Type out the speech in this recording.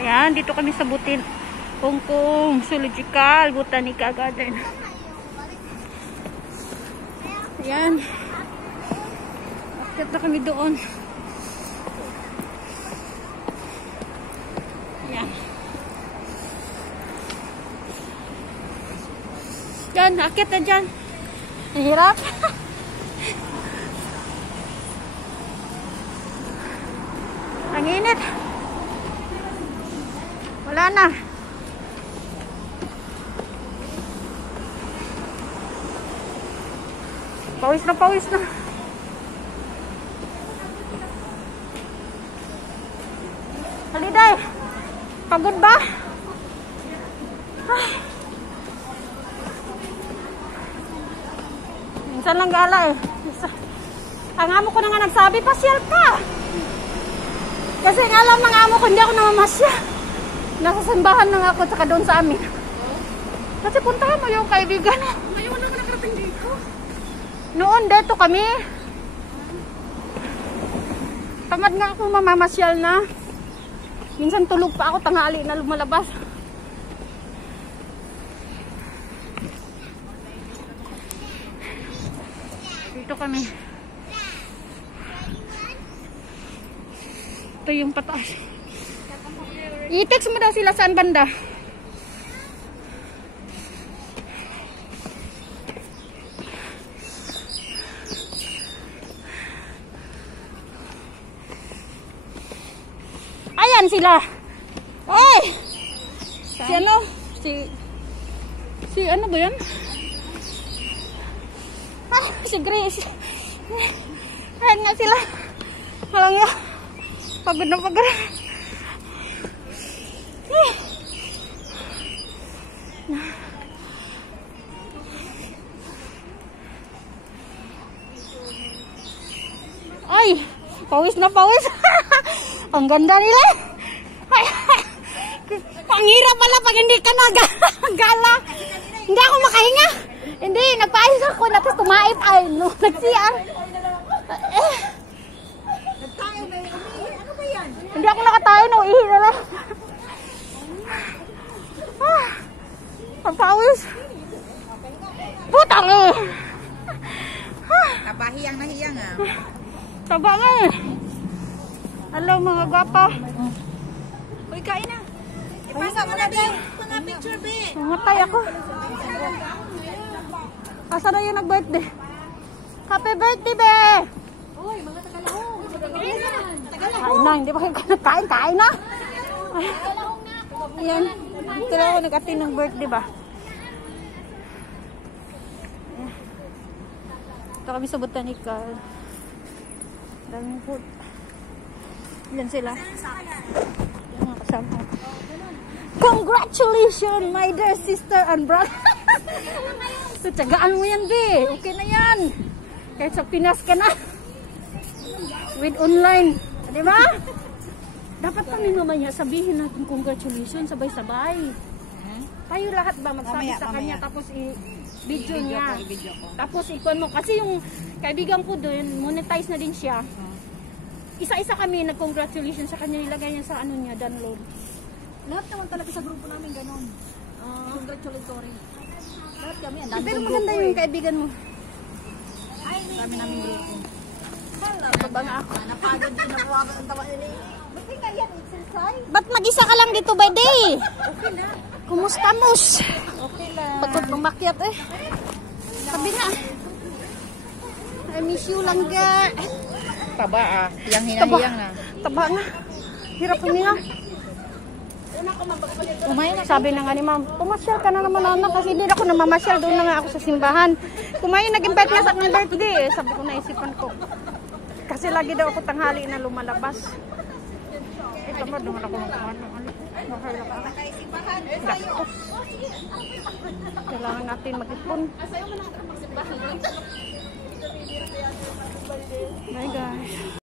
Ayan, dito kami sa Butin Hong Kong Zoological Botanical Garden. Ayan. Akit na kami doon. Ayan. Yan, akit na dyan. Hirap. Ang init. Wala na. Pawis na, pawis na. Haliday, pagod ba? Ay. Minsan lang gala eh. Ang amo ko na nga nagsabi, pasyal ka. Kasi nga alam ng amo ko, hindi ako namamasya. Nasa simbahan lang ako, tsaka doon sa amin. Kasi puntahan mo yung kaibigan. Ngayon naman nakarating dito. Noon, dito kami. Tamad nga ako mamamasyal na. Minsan tulog pa ako, tanghali na lumalabas. Dito kami. Ito yung pataas. I-text mo daw sila saan banda. Ayan sila. Eh! Si ano? Si ano ba yan? Ah, si Grace. Ayan nga sila. Alam nga. Pagod na pagod. Ay! Pawis na pawis. Ang ganda nila. Ay, panghirap pala pag hindi ka nagala. Hindi ako makahinga. Hindi, nagpaayos ako. Tapos tumait. Ay, no, nagsiyang. Nagtayo na yung umihi. Ano ba yan? Hindi ako nakatayo. Ihi na lang. Ang pawis. Putang eh. Kabahiyang na hiyang ah. Taba nga eh. Hello mga gwapa. Uy, kain na. Ipasa mo na din. Mga picture, be. Mamatay ako. Asa na yung nag-birthday? Happy birthday, be! Uy, mga tagalahong. Kain na, hindi ba kayo kain? Kain na! Ayan. Ito lang ako nag-attend ng birthday ba? Ito kami sa botanical. Daming food. Yan sila. Yan mga kasama. Congratulations, my dear sister and brother. So, tsagaan mo yan, be. Okay na yan. Kahit sa Pinas ka na. With online. Di ba? Dapat kami mamaya sabihin natin congratulations, sabay-sabay. Tayo lahat ba magsabi sa kanya tapos i-video niya. Tapos ikon mo. Kasi yung kaibigan ko doon, monetize na din siya. Isa-isa kami nag-congratulations sa kanya, ilagay niya sa ano niya, download. Lahat naman talaga sa grupo namin ganon. Congratulatory. Lahat kami. Pero maganda yung kaibigan mo. Ay, kami namin grupo. Hello. Baba nga ako. Napagod din ako ang tawa nila. Buti nga yan, exercise. Ba't mag-isa ka lang dito by day? Okay na. Kumusta, Mus? Okay lang. Pagod pumakyat eh. Sabi nga. I miss you lang, girl. Taba ah. Hiyang-hiyang na. Taba nga. Hirap huminga. Kumain na. Sabi na nga ni ma'am, pumasyal ka na naman anak kasi hindi na ako namamasyal. Doon na nga ako sa simbahan. Kumain, nag-invite nga sa aking birthday eh. Sabi ko, naisipan ko. Kasi lagi daw ako tanghali na lumalabas. Ito ba, doon ako ano. Kailangan natin mag-ipon. Bye guys.